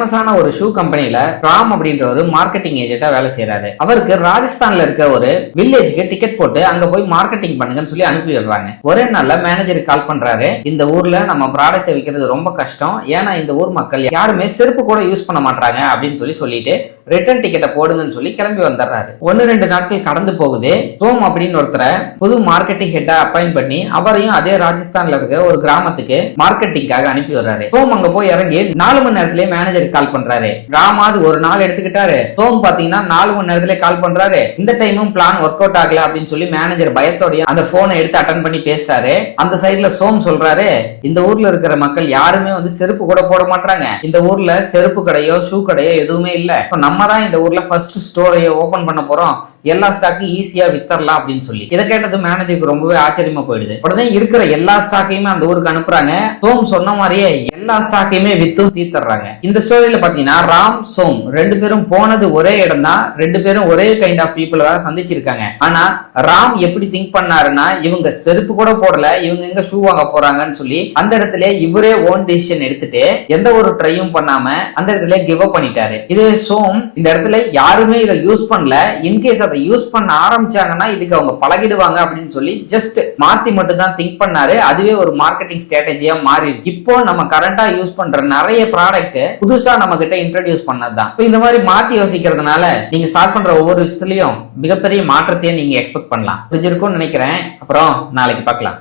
ஃபேமஸான ஒரு ஷூ கம்பெனில ராம் அப்படின்ற ஒரு மார்க்கெட்டிங் ஏஜென்ட்டா வேலை செய்யறாரு. அவருக்கு ராஜஸ்தான்ல இருக்க ஒரு வில்லேஜ்க்கு டிக்கெட் போட்டு அங்க போய் மார்க்கெட்டிங் பண்ணுங்கன்னு சொல்லி அனுப்பி விடுறாங்க. ஒரே நாள்ல மேனேஜருக்கு கால் பண்றாரு, இந்த ஊர்ல நம்ம ப்ராடக்ட் விற்கிறது ரொம்ப கஷ்டம், ஏன்னா இந்த ஊர் மக்கள் யாருமே செருப்பு கூட யூஸ் பண்ண மாட்டாங்க அப்படின்னு சொல்லிட்டு ரிட்டர்ன் டிக்கெட்டை போடுங்கன்னு சொல்லி கிளம்பி வந்துடுறாரு. 1-2 நாட்கள் கடந்து போகுது. சோம் அப்படின்னு ஒருத்தரை புது மார்க்கெட்டிங் ஹெட்டா அப்பாயிண்ட் பண்ணி அவரையும் அதே ராஜஸ்தான்ல இருக்க ஒரு கிராமத்துக்கு மார்க்கெட்டிங்காக அனுப்பி வர்றாரு. சோம் அங்க போய் இறங்கி 4 மணி நேரத்திலேயே மேனேஜருக்கு கால் பண்றாரு. ராமாவது ஒரு நாள் எடுத்துக்கிட்டாரு, சோம் பாத்தீங்கன்னா 4 மணி நேரத்திலே கால் பண்றாரு. இந்த டைமும் பிளான் ஒர்க் அவுட் ஆகல அப்படின்னு சொல்லி மேனேஜர் பயத்தோட அந்த போனை எடுத்து அட்டன் பண்ணி பேசுறாரு. அந்த சைட்ல சோம் சொல்றாரு, இந்த ஊர்ல இருக்கிற மக்கள் யாருமே செருப்பு கூட போட மாட்டாங்க, இந்த ஊர்ல செருப்பு கடையோ ஷூ கடையோ எதுவுமே இல்ல, நம்ம தான் இந்த ஊர்ல ஃபர்ஸ்ட் ஸ்டோரையோ ஓபன் பண்ண போறோம், எல்லா ஸ்டாக்கையும் ஈஸியா வித்தரலாம் அப்படின்னு சொல்லி. இதை கேட்டது மேனேஜருக்கு ரொம்பவே ஆச்சரியமா போயிடுது. உடனே இருக்கிற எல்லா ஸ்டாக்கையுமே அந்த ஊருக்கு அனுப்புறாங்க. சோம் சொன்ன மாதிரியே எல்லா ஸ்டாக்கையுமே வித்தும் தீர்த்தறாங்க. இந்த ஸ்டோரியில பாத்தீங்கன்னா ராம் சோம் 2 பேரும் போனது ஒரே இடம் தான், 2 பேரும் ஒரே கைண்ட் ஆஃப் பீப்புள் தான் சந்திச்சிருக்காங்க. ஆனா ராம் எப்படி திங்க் பண்ணாருன்னா, இவங்க செருப்பு கூட போடல, இவங்க எங்க ஷூ வாங்க போறாங்கன்னு சொல்லி அந்த இடத்துல இவரே ஓன் டிசிஷன் எடுத்துட்டு எந்த ஒரு ட்ரையும் பண்ணாம அந்த இடத்துல கிவ் அப் பண்ணிட்டாரு. இதுவே சோம் இந்த இடத்துல யாருமே இதை யூஸ் பண்ணல, இன்கேஸ் அதை யூஸ் பண்ண ஆரம்பிச்சாங்கன்னா இதுக்கு அவங்க பழகிடுவாங்க அப்படின்னு சொல்லி ஜஸ்ட் மாத்தி மட்டும் தான் திங்க் பண்ணாரு. அதுவே ஒரு மார்க்கெட்டிங் ஸ்ட்ராட்டஜியா மாறிடுச்சு. இப்போ நம்ம கரண்டா யூஸ் பண்ற நிறைய ப்ராடக்ட் புதுசா நம்ம கிட்ட இன்ட்ரோடியூஸ் பண்ணதுதான். இந்த மாதிரி மாத்தி யோசிக்கிறதுனால நீங்க ஸ்டார்ட் பண்ற ஒவ்வொரு விஷயத்திலையும் மிகப்பெரிய மாற்றத்தையும் நீங்க எக்ஸ்பெக்ட் பண்ணலாம். புரிஞ்சிருக்கும்னு நினைக்கிறேன். அப்புறம் நாளைக்கு பார்க்கலாம்.